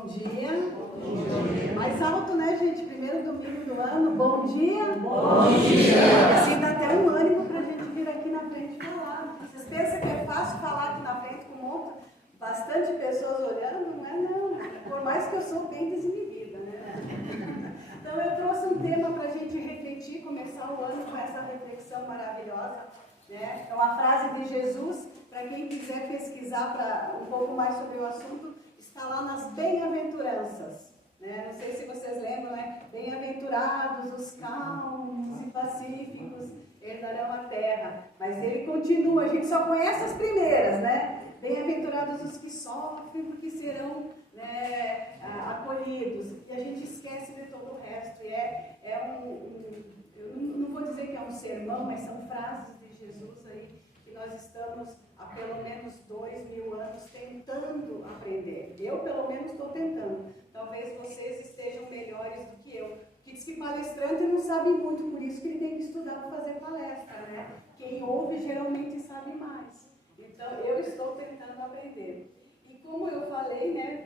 Bom dia. Mais alto, né, gente? Primeiro domingo do ano. Bom dia. Bom dia. Assim dá até um ânimo pra gente vir aqui na frente falar. Vocês pensam que é fácil falar aqui na frente com bastante pessoas olhando? Não é, não. Por mais que eu sou bem desinibida, né? Então eu trouxe um tema pra gente refletir, começar o ano com essa reflexão maravilhosa. Né? É uma frase de Jesus, para quem quiser pesquisar um pouco mais sobre o assunto, está lá nas bem-aventuranças. Né? Não sei se vocês lembram, né? Bem-aventurados os calmos e pacíficos herdarão a terra. Mas ele continua, a gente só conhece as primeiras, né? Bem-aventurados os que sofrem, porque serão, né, acolhidos. E a gente esquece de todo o resto. E eu não vou dizer que é um sermão, mas são frases de Jesus aí, que nós estamos há pelo menos 2000 anos tentando aprender. Eu, pelo menos, estou tentando. Talvez vocês estejam melhores do que eu. Porque diz que palestrante não sabe muito, por isso que ele tem que estudar para fazer palestra, né? Quem ouve geralmente sabe mais. Então, eu estou tentando aprender. E como eu falei, né,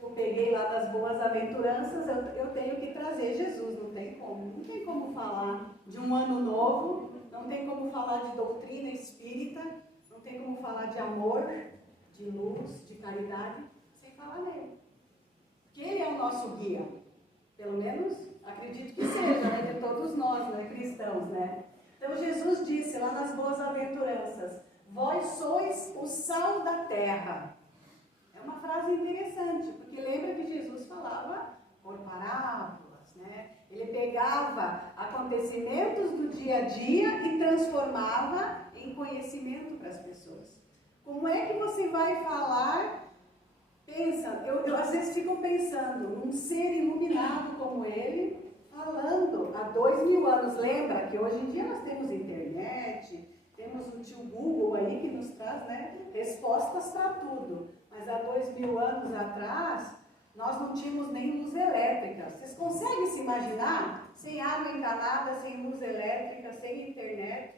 eu peguei lá das boas aventuranças, eu tenho que trazer Jesus, não tem como. Não tem como falar de um ano novo, não tem como falar de doutrina espírita, não tem como falar de amor, de luz, de caridade, sem falar nele. Porque ele é o nosso guia. Pelo menos, acredito que seja, né, de todos nós, né, cristãos, né? Então Jesus disse lá nas boas aventuranças, vós sois o sal da terra. É uma frase interessante, porque lembra que Jesus falava por parábolas, né? Ele pegava acontecimentos do dia a dia e transformava em conhecimento para as pessoas. Como é que você vai falar? Pensa, eu às vezes fico pensando num ser iluminado como ele, falando há 2000 anos. Lembra que hoje em dia nós temos internet, temos o tio Google aí que nos traz, né, respostas para tudo. Mas há 2000 anos atrás, nós não tínhamos nem luz elétrica. Vocês conseguem se imaginar? Sem água encanada, sem luz elétrica, sem internet,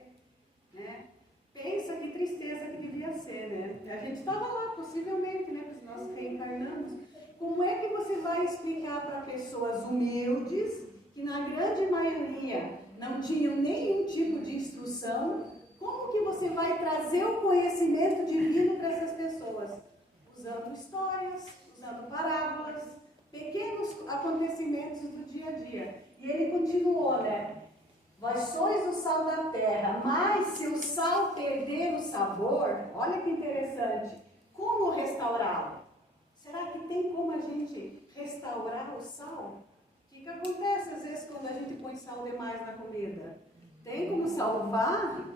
né? Pensa que tristeza que devia ser, né? A gente estava lá, possivelmente, né? Porque nós reencarnamos. Como é que você vai explicar para pessoas humildes, que na grande maioria não tinham nenhum tipo de instrução, como que você vai trazer o conhecimento divino para essas pessoas? Usando histórias, usando parábolas, pequenos acontecimentos do dia a dia. E ele continuou, né? Vós sois o sal da terra, mas se o sal perder o sabor, olha que interessante, como restaurá-lo? Será que tem como a gente restaurar o sal? O que acontece às vezes quando a gente põe sal demais na comida? Tem como salvar?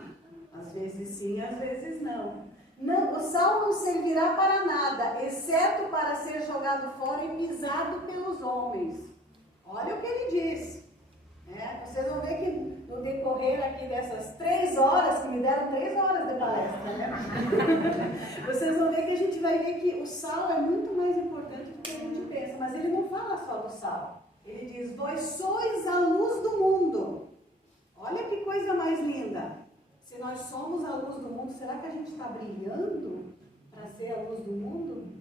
Às vezes sim, às vezes não. Não, o sal não servirá para nada, exceto para ser jogado fora e pisado pelos homens. Olha o que ele diz. Vocês vão ver que no decorrer aqui dessas 3 horas, que me deram 3 horas de palestra, né? Vocês vão ver que a gente vai ver que o sal é muito mais importante do que a gente pensa. Mas ele não fala só do sal. Ele diz, vós sois a luz do mundo. Olha que coisa mais linda. Se nós somos a luz do mundo, será que a gente está brilhando para ser a luz do mundo?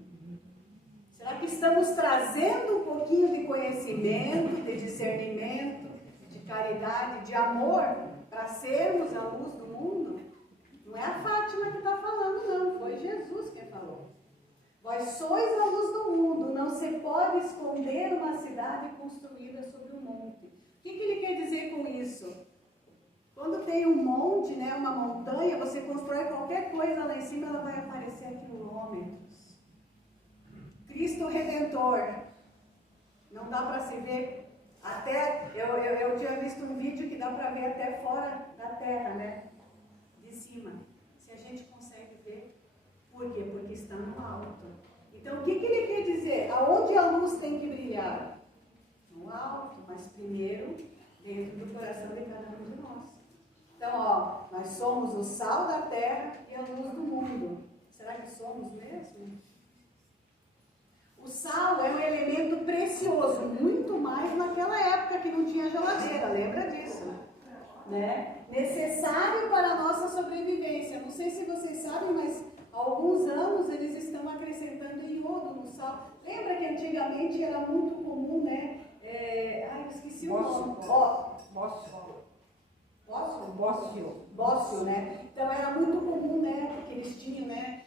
Será que estamos trazendo um pouquinho de conhecimento, de discernimento, de caridade, de amor, para sermos a luz do mundo? Não é a Fátima que está falando, não. Foi Jesus que falou. Vós sois a luz do mundo. Não se pode esconder uma cidade construída sobre um monte. O que ele quer dizer com isso? Quando tem um monte, né, uma montanha, você constrói qualquer coisa lá em cima, ela vai aparecer a quilômetros. Cristo Redentor. Não dá para se ver. Até, eu tinha visto um vídeo que dá para ver até fora da terra, né? De cima. Se a gente consegue ver. Por quê? Porque está no alto. Então, o que ele quer dizer? Aonde a luz tem que brilhar? No alto, mas primeiro dentro do coração de cada um de nós. Então, nós somos o sal da terra e a luz do mundo. Será que somos mesmo? O sal é um elemento precioso, muito mais naquela época que não tinha geladeira, lembra disso? Né? Necessário para a nossa sobrevivência. Não sei se vocês sabem, mas há alguns anos eles sal. Lembra que antigamente era muito comum, né? Eu esqueci o nome. Bócio, né? Então era muito comum, né? Porque eles tinham, né?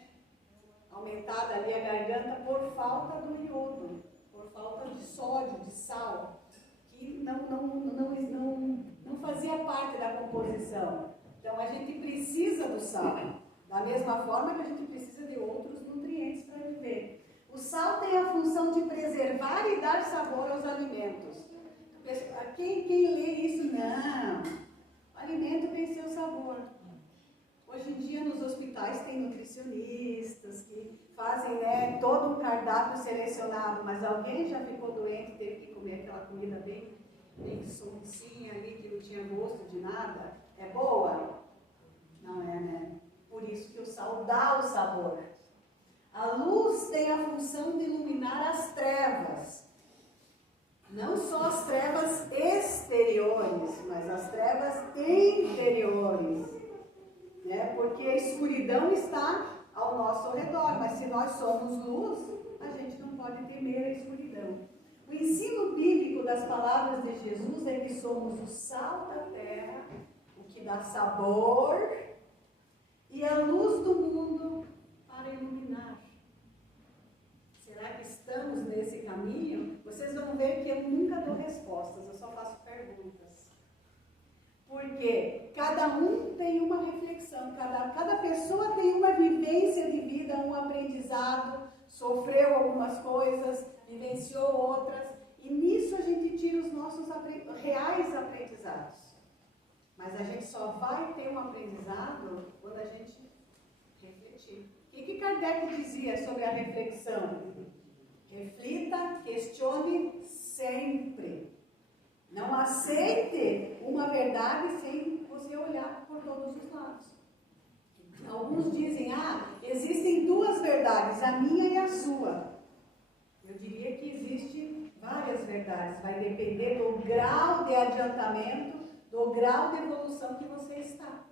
Aumentada ali a garganta por falta do iodo, por falta de sódio, de sal, que não fazia parte da composição. Então a gente precisa do sal, da mesma forma que a gente precisa de outros nutrientes para viver. O sal tem a função de preservar e dar sabor aos alimentos. Quem lê isso? Não. O alimento tem seu sabor. Hoje em dia nos hospitais tem nutricionistas que fazem, né, todo um cardápio selecionado, mas alguém já ficou doente e teve que comer aquela comida bem sonsinha ali, que não tinha gosto de nada? É boa? Não é, né? Por isso que o sal dá o sabor. A luz tem a função de iluminar as trevas. Não só as trevas exteriores, mas as trevas interiores. Né? Porque a escuridão está ao nosso redor, mas se nós somos luz, a gente não pode temer a escuridão. O ensino bíblico das palavras de Jesus é que somos o sal da terra, o que dá sabor, e a luz do mundo para iluminar. Será que estamos nesse caminho? Vocês vão ver que eu nunca dou respostas, eu só faço perguntas. Porque cada um tem uma reflexão, cada pessoa tem uma vivência de vida, um aprendizado, sofreu algumas coisas, vivenciou outras, e nisso a gente tira os nossos reais aprendizados. Mas a gente só vai ter um aprendizado quando a gente refletir. O que Kardec dizia sobre a reflexão? Reflita, questione sempre. Não aceite uma verdade sem você olhar por todos os lados. Alguns dizem, existem duas verdades, a minha e a sua. Eu diria que existem várias verdades, vai depender do grau de adiantamento, do grau de evolução que você está.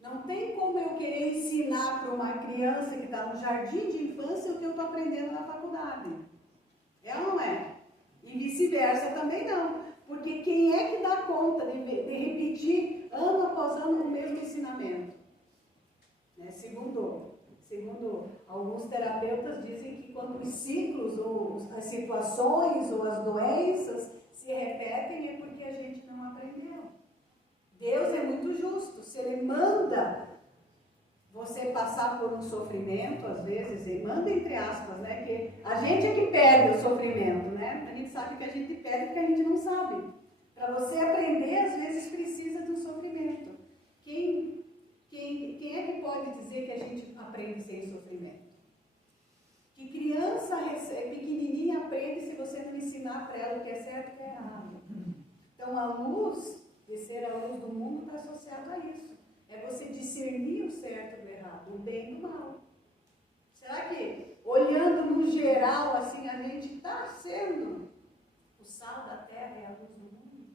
Não tem como eu querer ensinar para uma criança que está no jardim de infância o que eu estou aprendendo na faculdade. É ou não é? E vice-versa também não. Porque quem é que dá conta de repetir ano após ano o mesmo ensinamento? Né? Segundo alguns terapeutas dizem que quando os ciclos, ou as situações ou as doenças se repetem é porque a gente não aprendeu. Deus é muito justo. Se Ele manda você passar por um sofrimento, às vezes, e manda entre aspas, né? Que a gente é que perde o sofrimento, né? A gente sabe que a gente perde porque a gente não sabe. Para você aprender, às vezes, precisa de um sofrimento. Quem é que pode dizer que a gente aprende sem sofrimento? Que criança pequenininha aprende se você não ensinar para ela o que é certo e o que é errado? Então, a luz, de ser a luz do mundo, está associada a isso. É você discernir o certo do errado, o bem e o mal. Será que, olhando no geral, assim, a gente está sendo o sal da terra e a luz do mundo?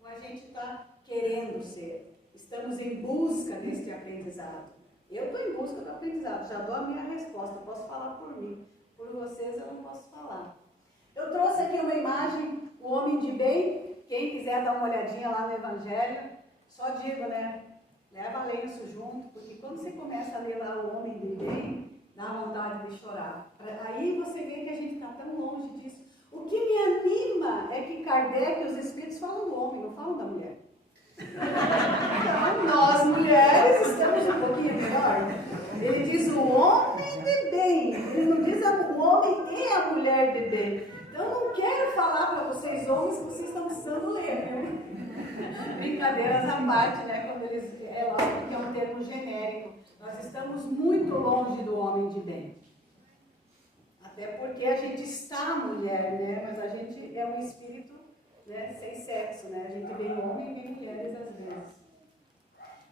Ou a gente está querendo ser? Estamos em busca deste aprendizado. Eu estou em busca do aprendizado, já dou a minha resposta, eu posso falar por mim. Por vocês eu não posso falar. Eu trouxe aqui uma imagem, o homem de bem. Quem quiser dar uma olhadinha lá no Evangelho, só digo, né? Leva a lenço junto, porque quando você começa a ler lá o homem de bem, dá vontade de chorar. Aí você vê que a gente está tão longe disso. O que me anima é que Kardec e os Espíritos falam do homem, não falam da mulher. Então, nós mulheres estamos um pouquinho melhor. Ele diz o homem de bem, ele não diz o homem e a mulher de bem. Então, eu não quero falar para vocês, homens, que vocês estão precisando ler, viu? Brincadeiras à parte, né? Quando eles, é lógico que é um termo genérico. Nós estamos muito longe do homem de bem. Até porque a gente está mulher, né? Mas a gente é um espírito, né, sem sexo, né? A gente vê homem e vê mulheres às vezes.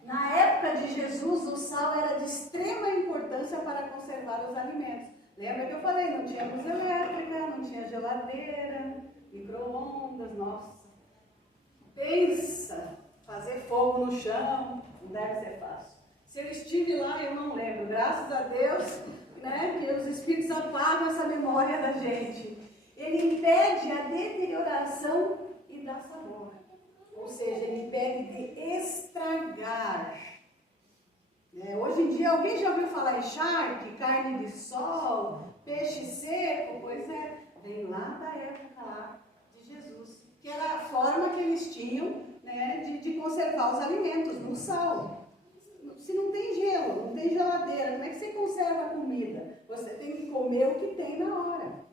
Na época de Jesus, o sal era de extrema importância para conservar os alimentos. Lembra que eu falei, não tinha luz elétrica, não tinha geladeira, micro-ondas, nossa. Pensa, fazer fogo no chão, não deve ser fácil. Se eu estive lá, eu não lembro. Graças a Deus, né, que os Espíritos apaga essa memória da gente. Ele impede a deterioração e dá sabor. Ou seja, ele impede de estragar. Hoje em dia, alguém já ouviu falar em charque, carne de sol, peixe seco? Pois é, vem lá da época lá de Jesus, que era a forma que eles tinham, né, de conservar os alimentos, no sal. Se não tem gelo, não tem geladeira, como é que você conserva a comida? Você tem que comer o que tem na hora.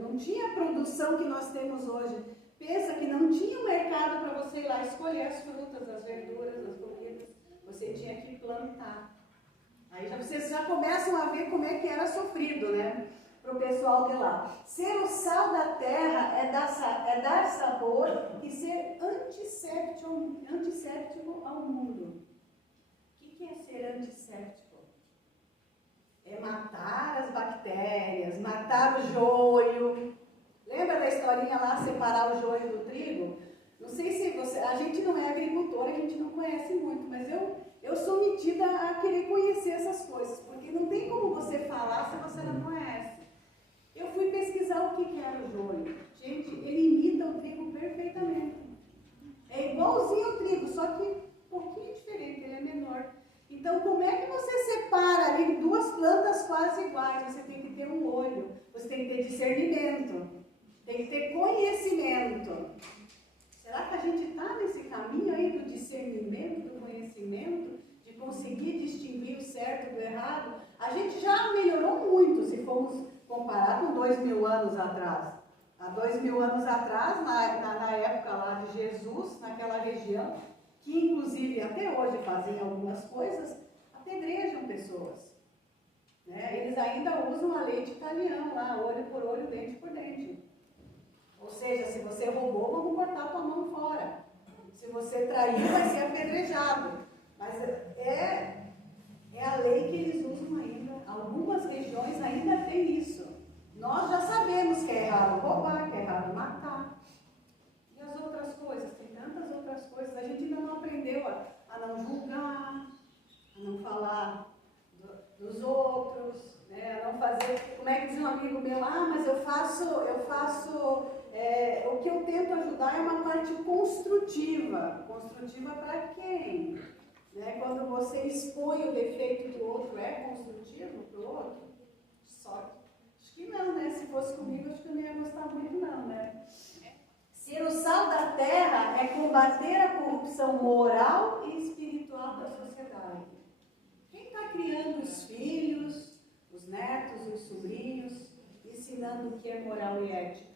Não tinha a produção que nós temos hoje. Pensa que não tinha um mercado para você ir lá escolher as frutas, as verduras, as comidas. Você tinha que plantar. Aí vocês já começam a ver como é que era sofrido, né? Para o pessoal de lá. Ser o sal da terra é dar sabor e ser antisséptico ao mundo. O que é ser antisséptico? É matar as bactérias, matar o joio. Lembra da historinha lá, separar o joio do trigo? Não sei se a gente não é agricultor, a gente não conhece muito, mas eu sou metida a querer conhecer essas coisas, porque não tem como você falar se você não conhece. Eu fui pesquisar o que era o joio. Gente, ele imita o trigo perfeitamente. É igualzinho ao trigo, só que um pouquinho diferente, ele é menor. Então, como é que você separa ali duas plantas quase iguais? Você tem que ter um olho, você tem que ter discernimento, tem que ter conhecimento. Será que a gente está nesse caminho aí do discernimento, do conhecimento, de conseguir distinguir o certo do errado? A gente já melhorou muito se formos comparar com 2000 anos atrás. Há 2000 anos atrás, na época lá de Jesus, naquela região, que inclusive até hoje fazem algumas coisas, apedrejam pessoas. Eles ainda usam a lei de Italião lá, olho por olho, dente por dente. Ou seja, se você roubou, vamos cortar a tua mão fora. Se você traiu, vai ser apedrejado. Mas é a lei que eles usam ainda. Algumas regiões ainda tem isso. Nós já sabemos que é errado roubar, que é errado matar. E as outras coisas? Tem tantas outras coisas. A gente ainda não aprendeu a não julgar, a não falar dos outros, a não fazer... Como é que diz um amigo meu? Mas eu faço o que eu tento ajudar é uma parte construtiva. Construtiva para quem? Quando você expõe o defeito do outro, é construtivo para o outro? Só que acho que não, Se fosse comigo, acho que eu não ia gostar muito, não, Ser o sal da terra é combater a corrupção moral e espiritual da sociedade. Quem está criando os filhos, os netos e os sobrinhos, ensinando o que é moral e ética?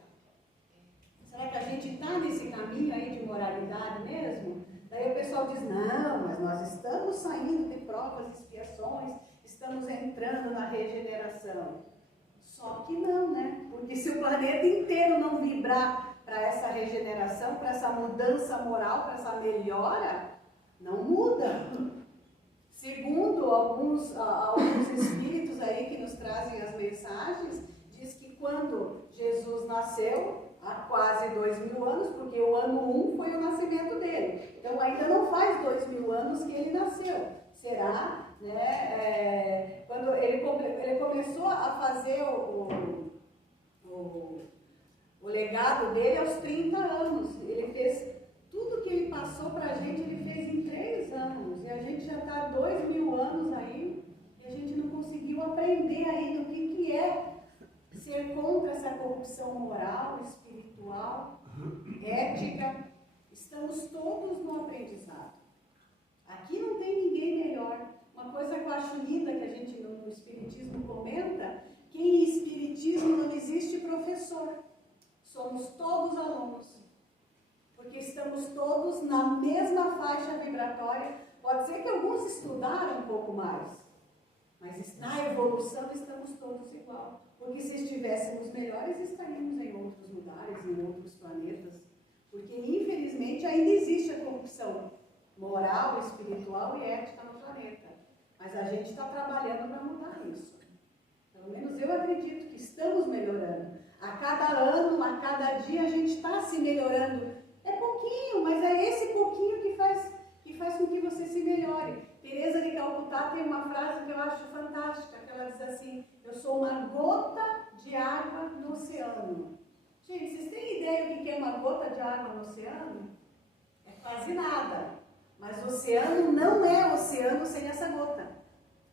Será que a gente está nesse caminho aí de moralidade mesmo? Daí o pessoal diz, não, mas nós estamos saindo de provas e expiações, estamos entrando na regeneração. Só que não, Porque se o planeta inteiro não vibrar para essa regeneração, para essa mudança moral, para essa melhora, não muda. Segundo alguns espíritos aí que nos trazem as mensagens, diz que quando Jesus nasceu, há quase 2000 anos, porque o ano 1 foi o nascimento dele. Então ainda não faz 2000 anos que ele nasceu. Será, quando ele começou a fazer o legado dele aos 30 anos. Ele fez tudo que ele passou para a gente, ele fez em 3 anos. E a gente já está há 2000 anos aí, e a gente não conseguiu aprender ainda o que é ser contra essa corrupção moral, espiritual, ética. Estamos todos no aprendizado. Aqui não tem ninguém melhor. Uma coisa que eu acho linda que a gente no Espiritismo comenta, que em Espiritismo não existe professor. Somos todos alunos. Porque estamos todos na mesma faixa vibratória. Pode ser que alguns estudaram um pouco mais, mas na evolução estamos todos igual. Porque se estivéssemos melhores, estaríamos em outros lugares, em outros planetas. Porque, infelizmente, ainda existe a corrupção moral, espiritual e ética no planeta. Mas a gente está trabalhando para mudar isso. Pelo menos eu acredito que estamos melhorando. A cada ano, a cada dia, a gente está se melhorando. É pouquinho, mas é esse pouquinho que faz com que você se melhore. Teresa de Calcutá tem uma frase que eu acho fantástica, que ela diz assim, eu sou uma gota oceano. Gente, vocês têm ideia do que é uma gota de água no oceano? É quase nada. Mas o oceano não é oceano sem essa gota.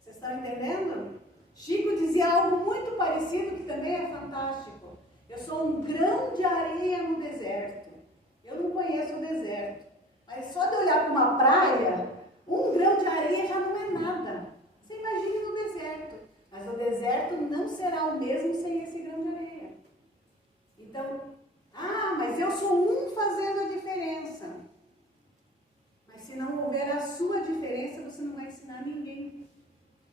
Vocês estão entendendo? Chico dizia algo muito parecido que também é fantástico. Eu sou um grão de areia no deserto. Eu não conheço o deserto. Mas só de olhar para uma praia, um grão de areia já não é nada. Você imagine no deserto. Mas o deserto não será o mesmo sem esse grão de areia. Então, mas eu sou um fazendo a diferença. Mas se não houver a sua diferença, você não vai ensinar ninguém.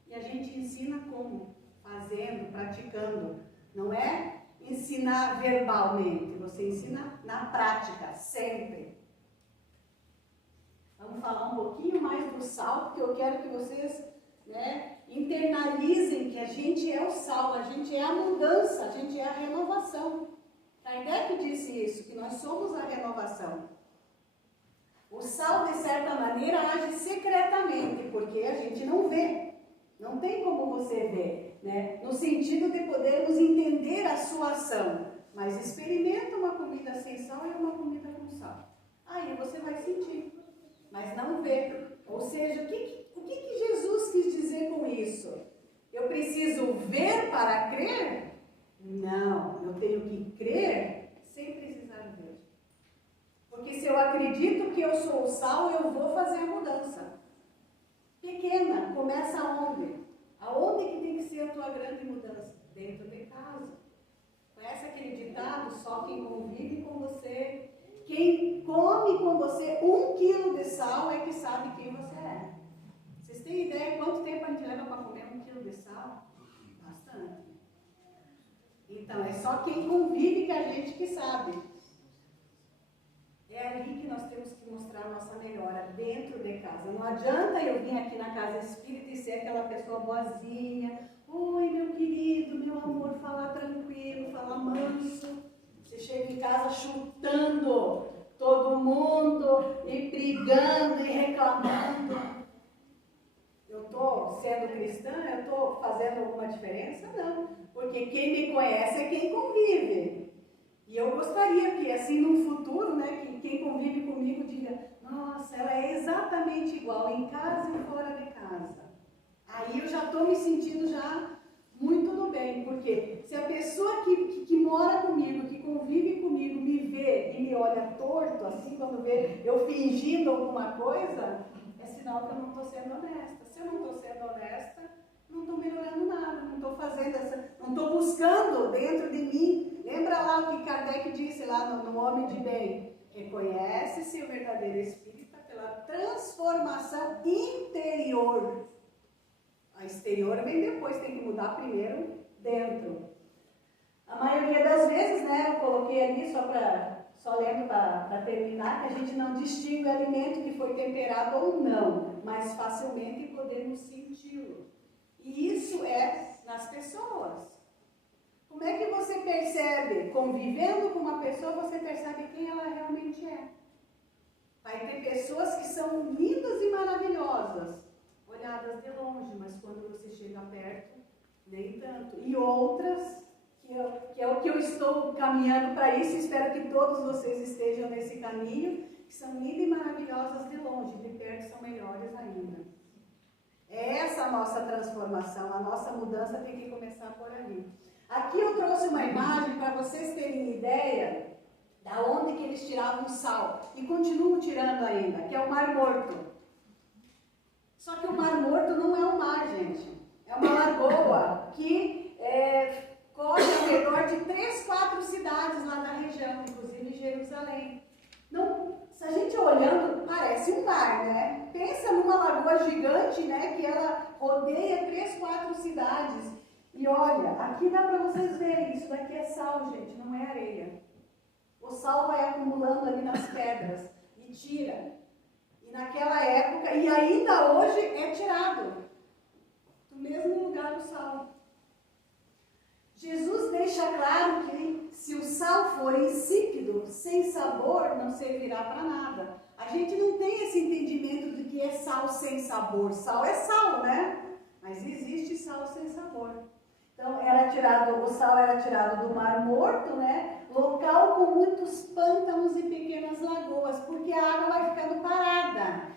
E a gente ensina como? Fazendo, praticando. Não é ensinar verbalmente, você ensina na prática, sempre. Vamos falar um pouquinho mais do sal, porque eu quero que vocês internalizem que a gente é o sal, a gente é a mudança, a gente é a renovação. Kardec disse isso, que nós somos a renovação. O sal, de certa maneira, age secretamente, porque a gente não vê. Não tem como você ver, né? No sentido de podermos entender a sua ação. Mas experimenta uma comida sem sal e uma comida com sal. Aí você vai sentir, mas não vê. Ou seja, o que Jesus quis dizer com isso? Eu preciso ver para crer? Não, eu tenho que crer sem precisar ver. Porque se eu acredito que eu sou o sal, eu vou fazer a mudança. Pequena, começa aonde? Aonde que tem que ser a tua grande mudança? Dentro de casa. Conhece aquele ditado? Só quem convive com você, quem come com você 1 quilo de sal é que sabe quem você é. Vocês têm ideia quanto tempo a gente leva para comer 1 quilo de sal? Bastante. Então, é só quem convive que a gente que sabe. É ali que nós temos que mostrar a nossa melhora, dentro de casa. Não adianta eu vir aqui na casa espírita e ser aquela pessoa boazinha. Oi, meu querido, meu amor, falar tranquilo, falar manso. Você chega em casa chutando todo mundo e brigando e reclamando. Eu estou sendo cristã? Eu estou fazendo alguma diferença? Não. Porque quem me conhece é quem convive. E eu gostaria que, assim, no futuro, que quem convive comigo diga, nossa, ela é exatamente igual, em casa e fora de casa. Aí eu já estou me sentindo já muito do bem, porque se a pessoa que mora comigo, que convive comigo, me vê e me olha torto, assim, quando vê eu fingindo alguma coisa, é sinal que eu não estou sendo honesta. Se eu não estou sendo honesta, não estou melhorando nada, não estou fazendo não estou buscando dentro de mim. Lembra lá o que Kardec disse lá no Homem de Bem? Reconhece-se o verdadeiro espírita pela transformação interior. A exterior vem depois, tem que mudar primeiro dentro. A maioria das vezes, eu coloquei ali só lendo para terminar, que a gente não distingue o alimento que foi temperado ou não, mas facilmente podemos senti-lo. E isso é nas pessoas. Como é que você percebe? Convivendo com uma pessoa, você percebe quem ela realmente é. Vai ter pessoas que são lindas e maravilhosas, olhadas de longe, mas quando você chega perto, nem tanto. E outras, que é o que eu estou caminhando para isso, espero que todos vocês estejam nesse caminho, que são lindas e maravilhosas de longe, de perto são melhores ainda. É essa a nossa transformação, a nossa mudança tem que começar por ali. Aqui eu trouxe uma imagem para vocês terem ideia da onde que eles tiravam sal, e continuam tirando ainda, que é o Mar Morto. Só que o Mar Morto não é um mar, gente. É uma lagoa que corre ao redor de 3, 4 cidades lá da região, inclusive Jerusalém. Não, se a gente olhando, parece um mar, né? Pensa numa lagoa gigante, que ela rodeia 3, 4 cidades. E olha, aqui dá para vocês verem, isso daqui é sal, gente, não é areia. O sal vai acumulando ali nas pedras e tira. E naquela época, e ainda hoje é tirado do mesmo lugar o sal. Jesus deixa claro que se o sal for insípido, sem sabor, não servirá para nada. A gente não tem esse entendimento de que é sal sem sabor. Sal é sal, né? Mas existe sal sem sabor. Então, o sal era tirado do Mar Morto, né? Local com muitos pântanos e pequenas lagoas, porque a água vai ficando parada.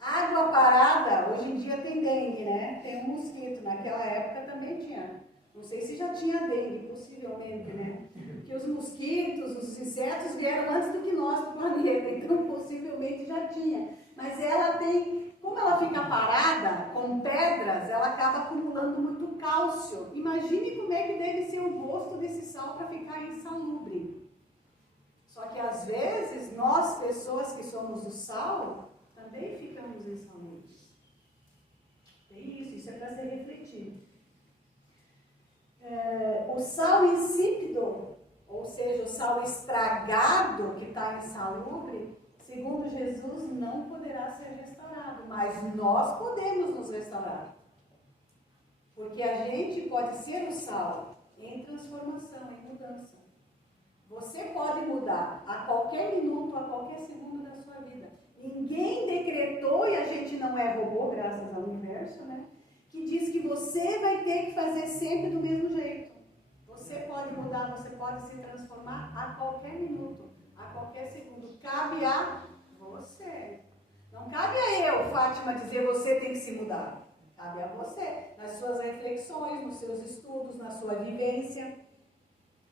Água parada, hoje em dia tem dengue, né? Tem um mosquito, naquela época também tinha. Não sei se já tinha dengue, possivelmente, né? Porque os mosquitos, os insetos vieram antes do que nós para o planeta, então possivelmente já tinha. Mas ela tem, como ela fica parada, com pedras, ela acaba acumulando muito cálcio. Imagine como é que deve ser o gosto desse sal para ficar insalubre. Só que às vezes, nós, pessoas que somos o sal, também ficamos insalubres. Tem isso é para ser refletido. O sal insípido, ou seja, o sal estragado que está insalubre, segundo Jesus, não poderá ser restaurado, mas nós podemos nos restaurar. Porque a gente pode ser o sal em transformação, em mudança. Você pode mudar a qualquer minuto, a qualquer segundo da sua vida. Ninguém decretou, e a gente não é robô, graças ao universo, né? Que diz que você vai ter que fazer sempre do mesmo jeito. Você pode mudar, você pode se transformar a qualquer minuto, a qualquer segundo. Cabe a você. Não cabe a eu, Fátima, dizer você tem que se mudar. Cabe a você, nas suas reflexões, nos seus estudos, na sua vivência.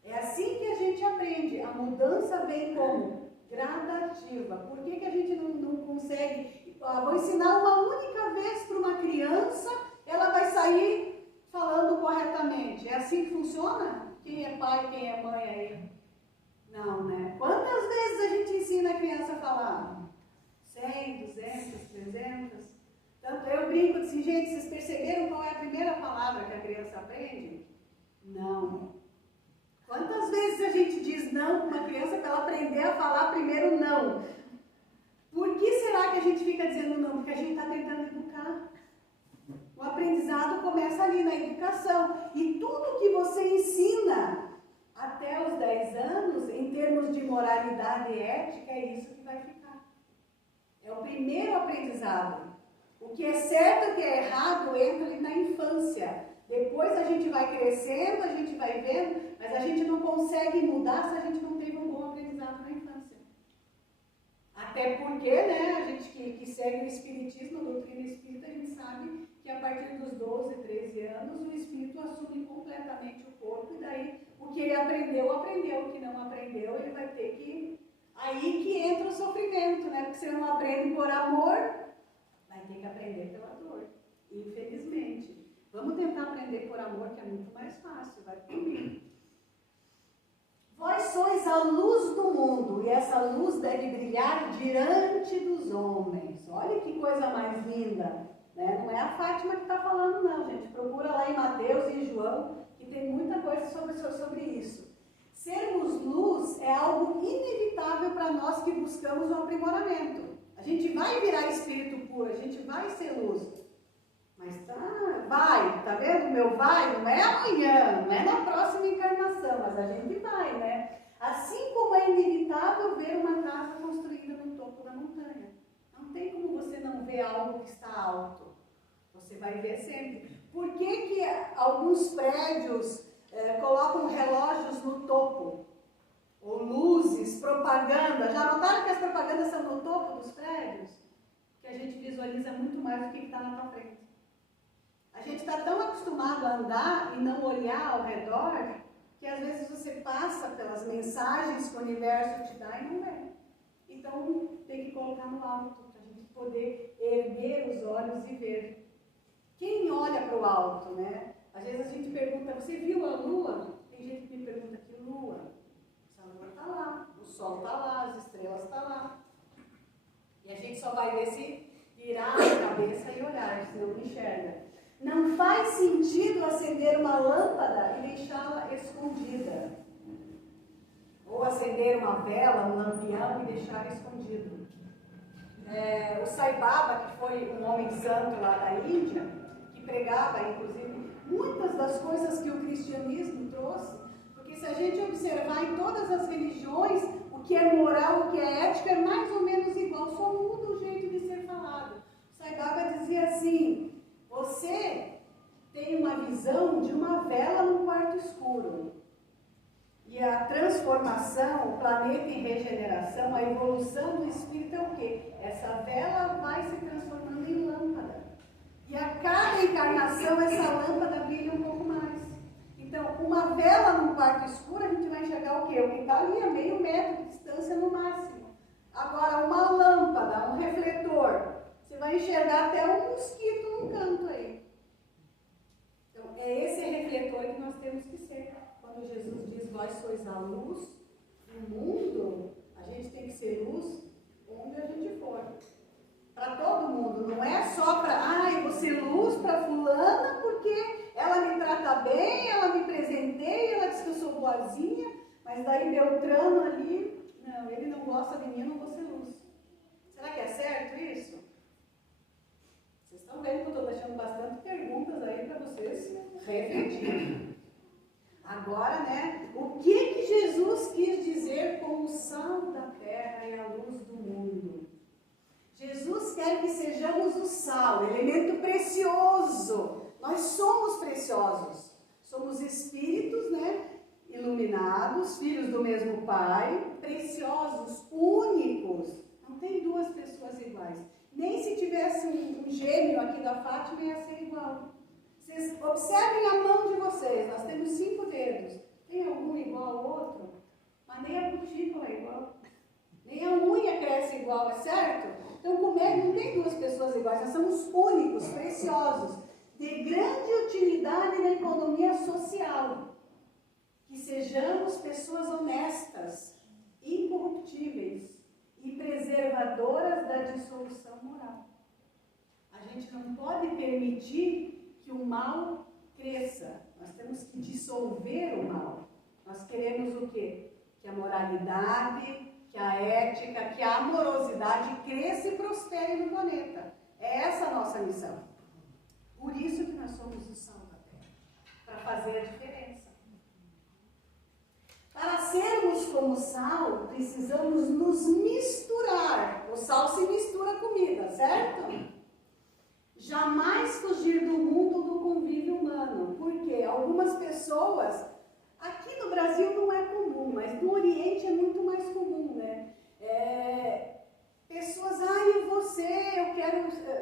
É assim que a gente aprende. A mudança vem como? Gradativa. Por que a gente não consegue? Vou ensinar uma única vez para uma criança, ela vai sair falando corretamente. É assim que funciona? Quem é pai, quem é mãe aí? Não, né? Quantas vezes a gente ensina a criança a falar? 100, 200, 300? Tanto eu brinco assim, gente, vocês perceberam qual é a primeira palavra que a criança aprende? Não. Quantas vezes a gente diz não para uma criança para ela aprender a falar primeiro não? Por que será que a gente fica dizendo não? Porque a gente está tentando educar. O aprendizado começa ali na educação. E tudo que você ensina até os 10 anos, em termos de moralidade e ética, é isso que vai ficar. É o primeiro aprendizado. O que é certo e o que é errado entra ali na infância. Depois a gente vai crescendo, a gente vai vendo, mas a gente não consegue mudar se a gente não teve um bom aprendizado na infância. Até porque, né, a gente que segue o Espiritismo, a doutrina espírita, a gente sabe que a partir dos 12, 13 anos, o espírito assume completamente o corpo, e daí o que ele aprendeu, aprendeu, o que não aprendeu, ele vai ter que... Aí que entra o sofrimento, né, porque você não aprende por amor, vai ter que aprender pela dor, infelizmente. Vamos tentar aprender por amor, que é muito mais fácil, vai comigo. Vós sois a luz do mundo, e essa luz deve brilhar diante dos homens. Olha que coisa mais linda, né? Não é a Fátima que está falando não, gente. Procura lá em Mateus e em João, que tem muita coisa sobre isso. Sermos luz é algo inevitável para nós que buscamos o aprimoramento. A gente vai virar espírito puro, a gente vai ser luz. Mas tá vendo? Meu vai não é amanhã, não é na próxima encarnação, mas a gente vai, né? Assim como é inevitável ver uma casa construída no topo da montanha. Não tem como você não ver algo que está alto. Você vai ver sempre. Por que alguns prédios colocam relógios no topo? Ou luzes, propaganda. Já notaram que as propagandas são no topo dos prédios? Que a gente visualiza muito mais do que está na tua frente. A gente está tão acostumado a andar e não olhar ao redor, que às vezes você passa pelas mensagens que o universo te dá e não vê. Então tem que colocar no alto, para a gente poder erguer os olhos e ver. Quem olha para o alto, né? Às vezes a gente pergunta, você viu a lua? Tem gente que me pergunta, que lua? Essa lua está lá, o sol está lá, as estrelas estão lá. E a gente só vai ver se virar a cabeça e olhar, senão não enxerga. Não faz sentido acender uma lâmpada e deixá-la escondida. Ou acender uma vela, um lampião e deixá-la escondido. O Sai Baba, que foi um homem santo lá da Índia, que pregava, inclusive, muitas das coisas que o cristianismo trouxe, porque se a gente observar em todas as religiões, o que é moral, o que é ética, é mais ou menos igual, só muda o jeito de ser falado. O Sai Baba dizia assim, você tem uma visão de uma vela num quarto escuro. E a transformação, o planeta em regeneração, a evolução do espírito é o quê? Essa vela vai se transformando em lâmpada. E a cada encarnação, essa lâmpada brilha um pouco mais. Então, uma vela num quarto escuro, a gente vai enxergar o quê? O que está ali a meio metro de distância no máximo. Agora, uma lâmpada, um refletor, você vai enxergar até um mosquito num canto aí. Então, é esse refletor que nós temos que ser. Quando Jesus diz, vós sois a luz do mundo, a gente tem que ser luz onde a gente for. Para todo mundo, não é só para, eu vou ser luz para fulana porque ela me trata bem, ela me presenteia, ela diz que eu sou boazinha, mas daí Beltrano ali, não, ele não gosta de mim, eu não vou ser luz. Será que é certo isso? Vocês estão vendo que eu estou deixando bastante perguntas aí para vocês refletirem. Agora, o que Jesus quis dizer com o sal da terra e a luz do mundo? Jesus quer que sejamos o sal, elemento precioso. Nós somos preciosos. Somos espíritos, iluminados, filhos do mesmo Pai, preciosos, únicos. Não tem duas pessoas iguais. Nem se tivesse um gêmeo aqui da Fátima ia ser igual. Vocês observem a mão de vocês, nós temos 5 dedos. Tem algum igual ao outro? Mas nem a cutícula é igual. Nem a unha cresce igual, é certo? Então, como é que não tem duas pessoas iguais? Nós somos únicos, preciosos, de grande utilidade na economia social. Que sejamos pessoas honestas, incorruptíveis e preservadoras da dissolução moral. A gente não pode permitir que o mal cresça. Nós temos que dissolver o mal. Nós queremos o quê? Que a moralidade, que a ética, que a amorosidade cresça e prospere no planeta. É essa a nossa missão. Por isso que nós somos o sal da terra. Para fazer a diferença. Para sermos como sal, precisamos nos misturar. O sal se mistura à comida, certo? Jamais fugir do mundo do convívio humano, porque algumas pessoas, aqui no Brasil não é comum, mas no Oriente é muito mais comum, pessoas,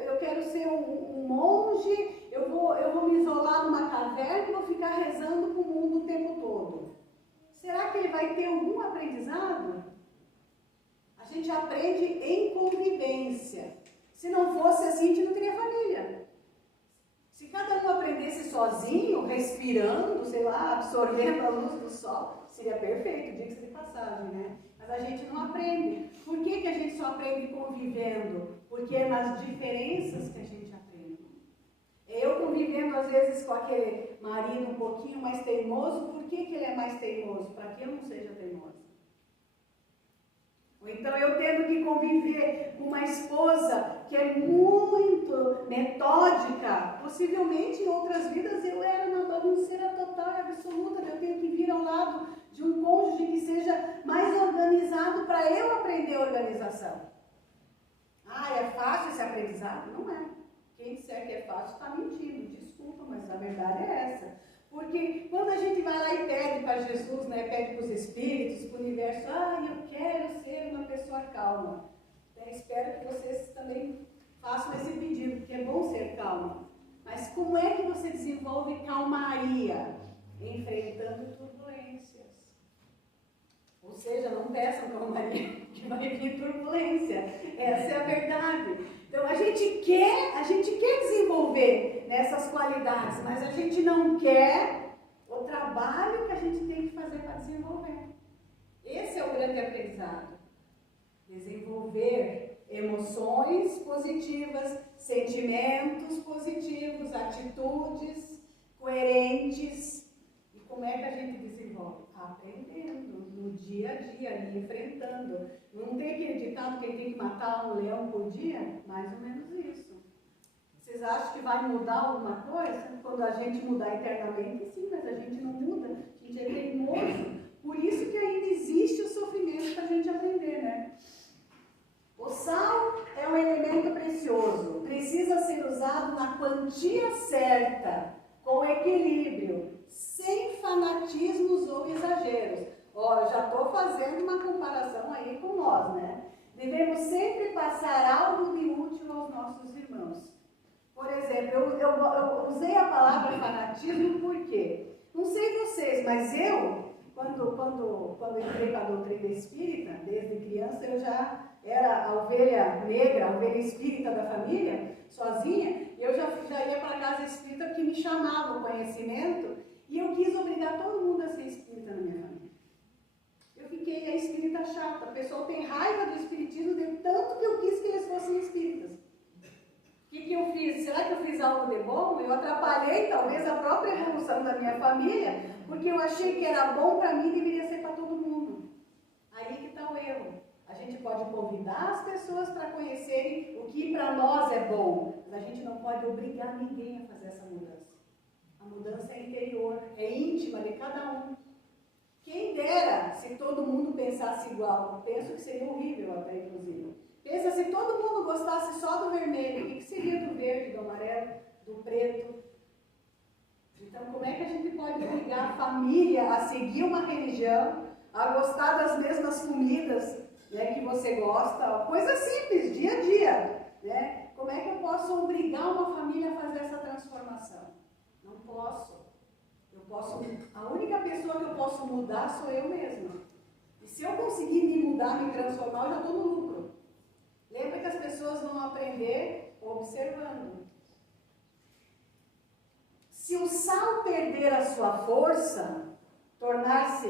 eu quero ser um monge, eu vou me isolar numa caverna e vou ficar rezando para o mundo o tempo todo. Será que ele vai ter algum aprendizado? A gente aprende em convivência. Se não fosse assim, a gente não teria família. Se cada um aprendesse sozinho, respirando, absorvendo a luz do sol, seria perfeito, diga-se de passagem, Mas a gente não aprende. Por que a gente só aprende convivendo? Porque é nas diferenças que a gente aprende. Eu convivendo às vezes com aquele marido um pouquinho mais teimoso, por que ele é mais teimoso? Para que eu não seja teimosa. Ou então eu tendo que conviver com uma esposa que é muito metódica, possivelmente em outras vidas eu era uma bagunceira total e absoluta, eu tenho que vir ao lado de um cônjuge que seja mais organizado para eu aprender a organização. É fácil esse aprendizado? Não é. Quem disser que é fácil está mentindo, desculpa, mas a verdade é essa. Porque quando a gente vai lá e pede para Jesus, pede para os espíritos, para o universo, eu quero ser uma pessoa calma. Espero que vocês também façam esse pedido, porque é bom ser calma. Mas como é que você desenvolve calmaria? Enfrentando turbulências. Ou seja, não peçam calmaria, que vai vir turbulência. Essa é a verdade. Então a gente quer desenvolver nessas qualidades, mas a gente não quer o trabalho que a gente tem que fazer para desenvolver. Esse é o grande aprendizado. Desenvolver emoções positivas, sentimentos positivos, atitudes coerentes. E como é que a gente desenvolve? Aprendendo, no dia a dia, ali, enfrentando. Não tem aquele ditado que ele tem que matar um leão por dia? Mais ou menos isso. Vocês acham que vai mudar alguma coisa? Quando a gente mudar internamente, sim, mas a gente não muda. A gente é teimoso. Por isso que ainda existe o sofrimento para a gente aprender, O sal é um elemento precioso. Precisa ser usado na quantia certa, fanatismos ou exageros. Ó, eu já estou fazendo uma comparação aí com nós, né? Devemos sempre passar algo de útil aos nossos irmãos. Por exemplo, eu usei a palavra fanatismo porque, não sei vocês, mas eu, quando entrei para a doutrina espírita, desde criança, eu já era a ovelha negra, a ovelha espírita da família, sozinha, eu já ia para a casa espírita que me chamava o conhecimento, e eu quis obrigar todo mundo a ser espírita na minha família. Eu fiquei a espírita chata, o pessoal tem raiva do espiritismo de tanto que eu quis que eles fossem espíritas. O que eu fiz? Será que eu fiz algo de bom? Eu atrapalhei talvez a própria evolução da minha família, porque eu achei que era bom para mim e deveria ser para todo mundo. Aí que está o erro. A gente pode convidar as pessoas para conhecerem o que para nós é bom, mas a gente não pode obrigar ninguém a fazer essa mudança. A mudança é interior, é íntima de cada um. Quem dera se todo mundo pensasse igual. Penso que seria horrível até, inclusive. Pensa se todo mundo gostasse só do vermelho, o que seria do verde, do amarelo, do preto? Então, como é que a gente pode obrigar a família a seguir uma religião, a gostar das mesmas comidas, né, que você gosta? Coisa simples, dia a dia. Né? Como é que eu posso obrigar uma família a fazer essa transformação? Não posso. A única pessoa que eu posso mudar sou eu mesma. E se eu conseguir me mudar, me transformar, eu já estou no lucro. Lembra que as pessoas vão aprender observando. Se o sal perder a sua força, tornar-se-á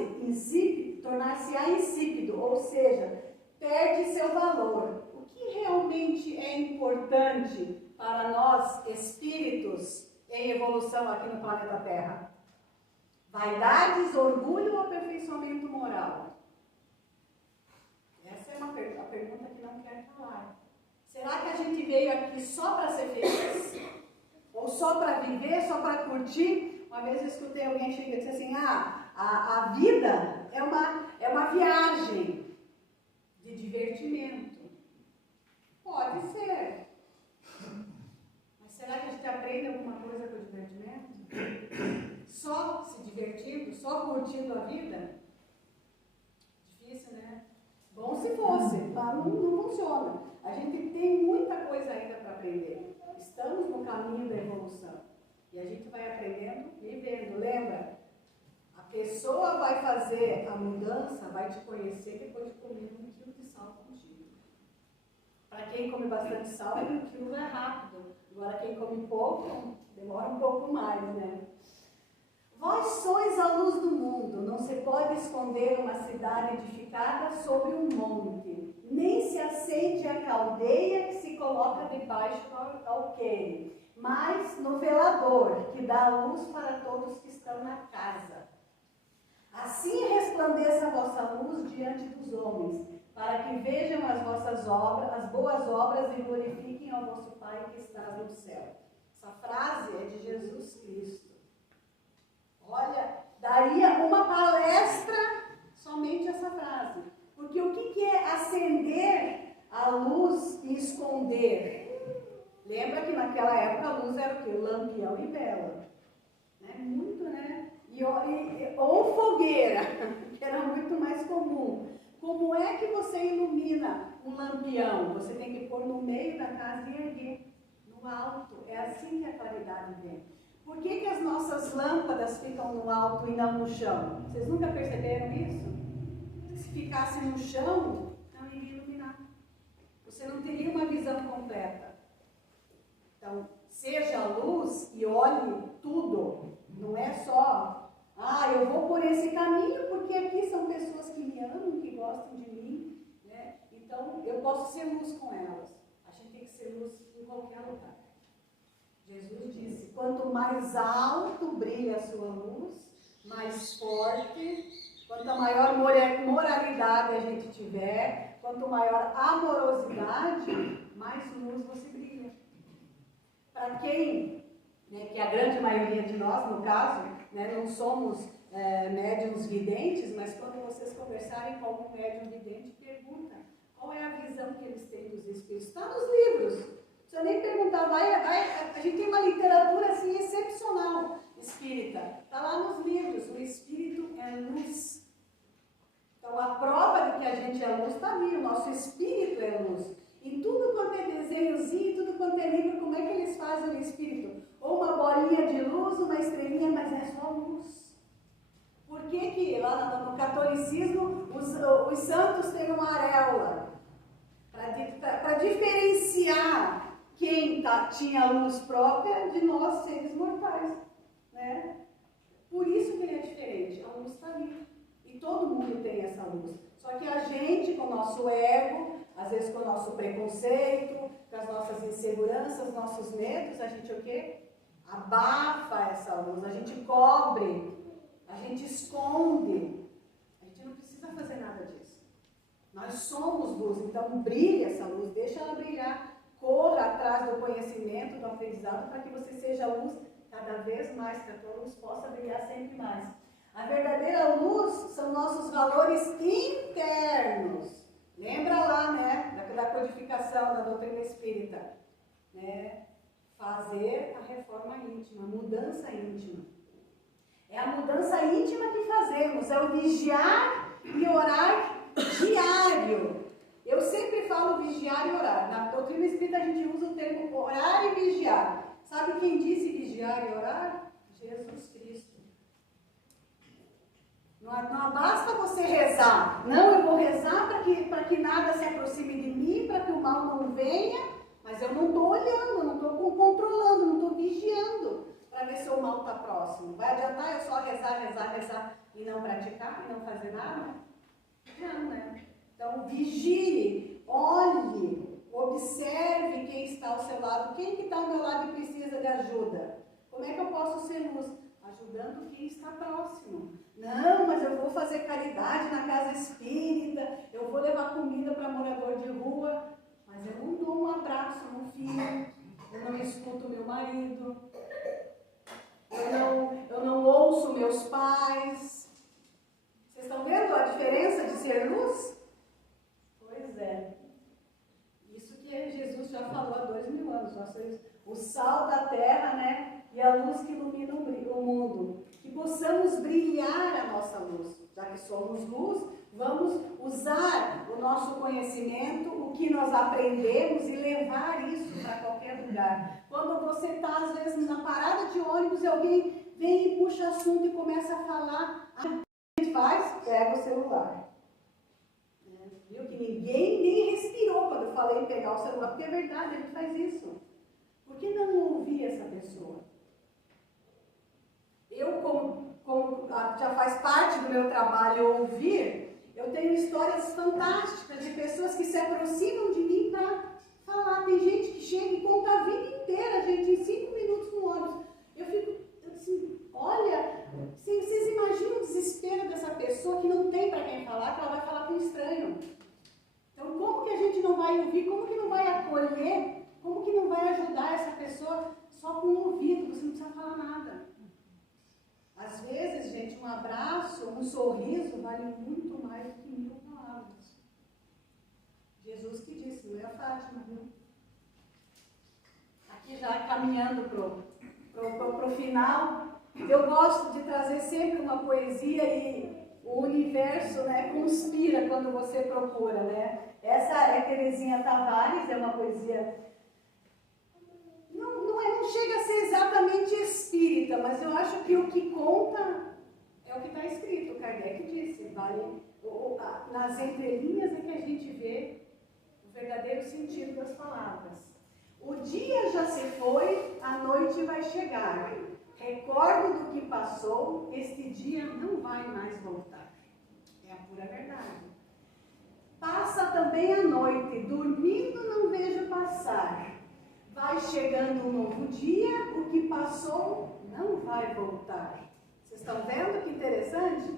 insípido, ou seja, perde seu valor. O que realmente é importante para nós, espíritos em evolução aqui no planeta Terra? Vaidades, orgulho ou aperfeiçoamento moral? Essa é a pergunta que não quer calar. Será que a gente veio aqui só para ser feliz? Ou só para viver, só para curtir? Uma vez eu escutei alguém chegar e disse assim, a vida é uma viagem de divertimento. Pode ser. Mas será que a gente aprende alguma coisa com o divertimento? Só se divertindo, só curtindo a vida? Difícil, né? Bom se fosse, mas não funciona. A gente tem muita coisa ainda para aprender. Estamos no caminho da evolução. E a gente vai aprendendo, vivendo. Lembra? A pessoa vai fazer a mudança, vai te conhecer depois de comer 1 quilo de sal contigo. Para quem come bastante sal, 1 quilo é rápido. Agora quem come pouco, demora um pouco mais, né? Vós sois a luz do mundo, não se pode esconder uma cidade edificada sobre um monte, nem se acende a caldeia que se coloca debaixo do alqueire, mas no velador, que dá a luz para todos que estão na casa. Assim resplandeça a vossa luz diante dos homens, para que vejam as vossas obras, as boas obras e glorifiquem ao vosso Pai que está no céu. Essa frase é de Jesus Cristo. Olha, daria uma palestra somente essa frase. Porque o que é acender a luz e esconder? Lembra que naquela época a luz era o quê? Lampião e vela. Né? Muito, né? Ou fogueira, que era muito mais comum. Como é que você ilumina um lampião? Você tem que pôr no meio da casa e erguer no alto. É assim que a claridade vem. Por que as nossas lâmpadas ficam no alto e não no chão? Vocês nunca perceberam isso? Se ficasse no chão, não iria iluminar. Você não teria uma visão completa. Então, seja a luz e olhe tudo. Não é só, eu vou por esse caminho porque aqui são pessoas que me amam, que gostam de mim. Né? Então, eu posso ser luz com elas. A gente tem que ser luz em qualquer lugar. Jesus disse, quanto mais alto brilha a sua luz, mais forte, quanto maior moralidade a gente tiver, quanto maior amorosidade, mais luz você brilha. Para quem, né, que a grande maioria de nós, no caso, né, não somos médiuns videntes, mas quando vocês conversarem com algum médium vidente, pergunta qual é a visão que eles têm dos espíritos. Está nos livros. Não precisa nem perguntar, a gente tem uma literatura assim excepcional espírita. Está lá nos livros, o espírito luz, uma estrelinha, mas é só luz. Por que lá no catolicismo os santos têm uma areola? Para diferenciar quem tinha luz própria de nós, seres mortais. Né? Por isso que ele é diferente. A luz está ali. E todo mundo tem essa luz. Só que a gente, com o nosso ego, às vezes com o nosso preconceito, com as nossas inseguranças, nossos medos, a gente o quê? Abafa essa luz, a gente cobre, a gente esconde. A gente não precisa fazer nada disso. Nós somos luz, então brilhe essa luz, deixa ela brilhar. Corra atrás do conhecimento, do aprendizado, para que você seja luz cada vez mais, que a tua luz possa brilhar sempre mais. A verdadeira luz são nossos valores internos. Lembra lá, né, da codificação da doutrina espírita, né? Fazer a reforma íntima, a mudança íntima. É a mudança íntima que fazemos, é o vigiar e orar diário. Eu sempre falo vigiar e orar. Na doutrina espírita a gente usa o termo orar e vigiar. Sabe quem disse vigiar e orar? Jesus Cristo. Não basta você rezar. Não, eu vou rezar para que nada se aproxime de mim, para que o mal não venha, mas eu não estou olhando, não estou controlando, não estou vigiando para ver se o mal está próximo. Vai adiantar eu só rezar e não praticar, e não fazer nada? Não, né? Então, vigie, olhe, observe quem está ao seu lado, quem que está ao meu lado e precisa de ajuda. Como é que eu posso ser luz? Ajudando quem está próximo. Não, mas eu vou fazer caridade na casa espírita, eu vou levar comida para morador de rua, mas eu não dou um abraço no filho, eu não escuto meu marido, eu não ouço meus pais. Vocês estão vendo a diferença de ser luz? Pois é. Isso que Jesus já falou há 2000 anos. Nós somos o sal da terra, né? E a luz que ilumina o mundo. Que possamos brilhar a nossa luz. Já que somos luz, vamos usar o nosso conhecimento, o que nós aprendemos e levar isso para qualquer lugar. Quando você está, às vezes, na parada de ônibus e alguém vem e puxa assunto e começa a falar, o que a gente faz? Pega o celular. Viu que ninguém nem respirou quando eu falei em pegar o celular, porque é verdade, a gente faz isso. Por que não ouvir essa pessoa? Eu, como já faz parte do meu trabalho ouvir, eu tenho histórias fantásticas de pessoas que se aproximam de mim para falar. Tem gente que chega e conta a vida inteira, gente, em 5 minutos no ônibus. Eu fico assim, olha, vocês imaginam o desespero dessa pessoa que não tem para quem falar, que ela vai falar para um estranho. Então, como que a gente não vai ouvir, como que não vai acolher, como que não vai ajudar essa pessoa só com o ouvido, você não precisa falar nada. Às vezes, gente, um abraço, um sorriso vale muito mais do que 1000 palavras. Jesus que disse, não é a Fátima, viu? Aqui já caminhando pro final, eu gosto de trazer sempre uma poesia e o universo, né, conspira quando você procura, né? Essa é Terezinha Tavares, é uma poesia... Não chega a ser exatamente espírita, mas eu acho que o que conta é o que está escrito. Kardec disse, vale, nas entrelinhas é que a gente vê o verdadeiro sentido das palavras. O dia já se foi, a noite vai chegar. Recordo do que passou, este dia não vai mais voltar. É a pura verdade. Passa também a noite, dormindo não vejo passar. Vai chegando um novo dia, o que passou não vai voltar. Vocês estão vendo que interessante?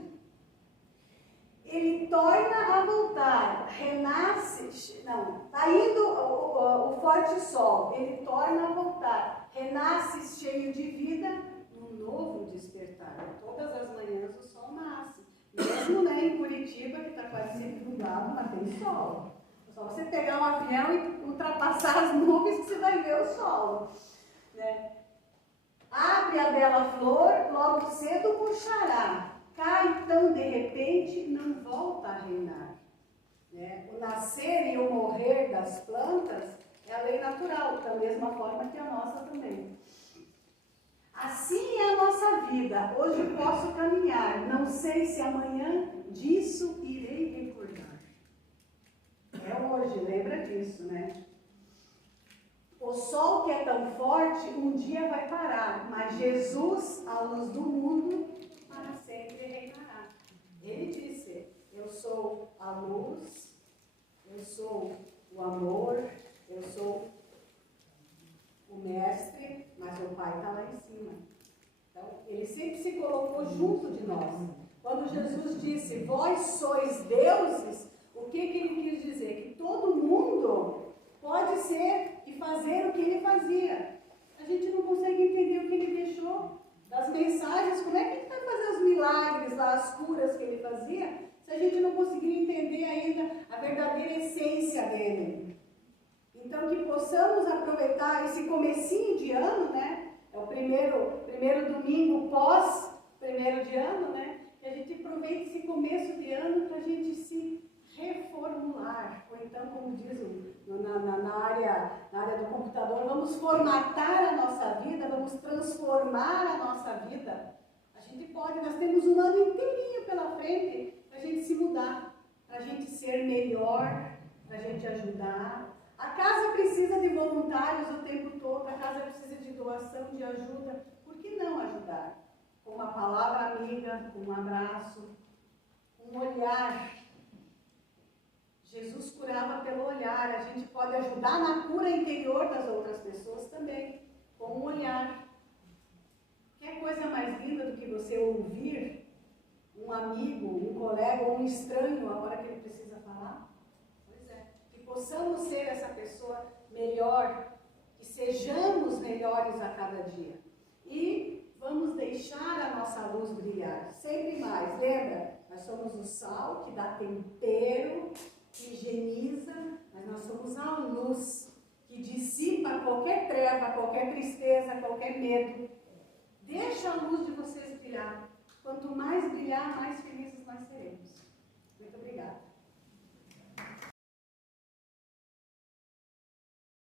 Ele torna a voltar, renasce, não, está indo o forte sol, ele torna a voltar, renasce cheio de vida, num novo despertar. Todas as manhãs o sol nasce, mesmo né, em Curitiba, que está quase sempre nublado, mas tem sol. É só você pegar um avião e ultrapassar as nuvens que você vai ver o sol. Né? Abre a bela flor, logo cedo murchará. Cai tão de repente, não volta a reinar. Né? O nascer e o morrer das plantas é a lei natural, da mesma forma que a nossa também. Assim é a nossa vida. Hoje posso caminhar, não sei se amanhã disso irei recordar. É hoje, lembra disso, né? O sol que é tão forte, um dia vai parar, mas Jesus, a luz do mundo, para sempre reinará. Ele disse, eu sou a luz, eu sou o amor, eu sou o mestre, mas o Pai está lá em cima. Então, ele sempre se colocou junto de nós. Quando Jesus disse, vós sois deuses, o que ele quis dizer? Que todo mundo pode ser e fazer o que ele fazia. A gente não consegue entender o que ele deixou das mensagens. Como é que ele vai fazer os milagres lá, as curas que ele fazia, se a gente não conseguir entender ainda a verdadeira essência dele? Então, que possamos aproveitar esse comecinho de ano, né? É o primeiro domingo pós primeiro de ano, né? Que a gente aproveite esse começo de ano para a gente se reformular. Ou então, como diz na área do computador, vamos formatar a nossa vida, vamos transformar a nossa vida. A gente pode, nós temos um ano inteirinho pela frente para a gente se mudar, para a gente ser melhor, para a gente ajudar. A casa precisa de voluntários o tempo todo, a casa precisa de doação, de ajuda. Por que não ajudar? Com uma palavra amiga, com um abraço, um olhar. Jesus curava pelo olhar. A gente pode ajudar na cura interior das outras pessoas também, com um olhar. Quer coisa mais linda do que você ouvir um amigo, um colega ou um estranho a hora que ele precisa falar? Possamos ser essa pessoa melhor, que sejamos melhores a cada dia. E vamos deixar a nossa luz brilhar, sempre mais. Lembra? Nós somos o sal que dá tempero, que higieniza, mas nós somos a luz que dissipa qualquer treva, qualquer tristeza, qualquer medo. Deixa a luz de vocês brilhar. Quanto mais brilhar, mais felizes nós seremos. Muito obrigada.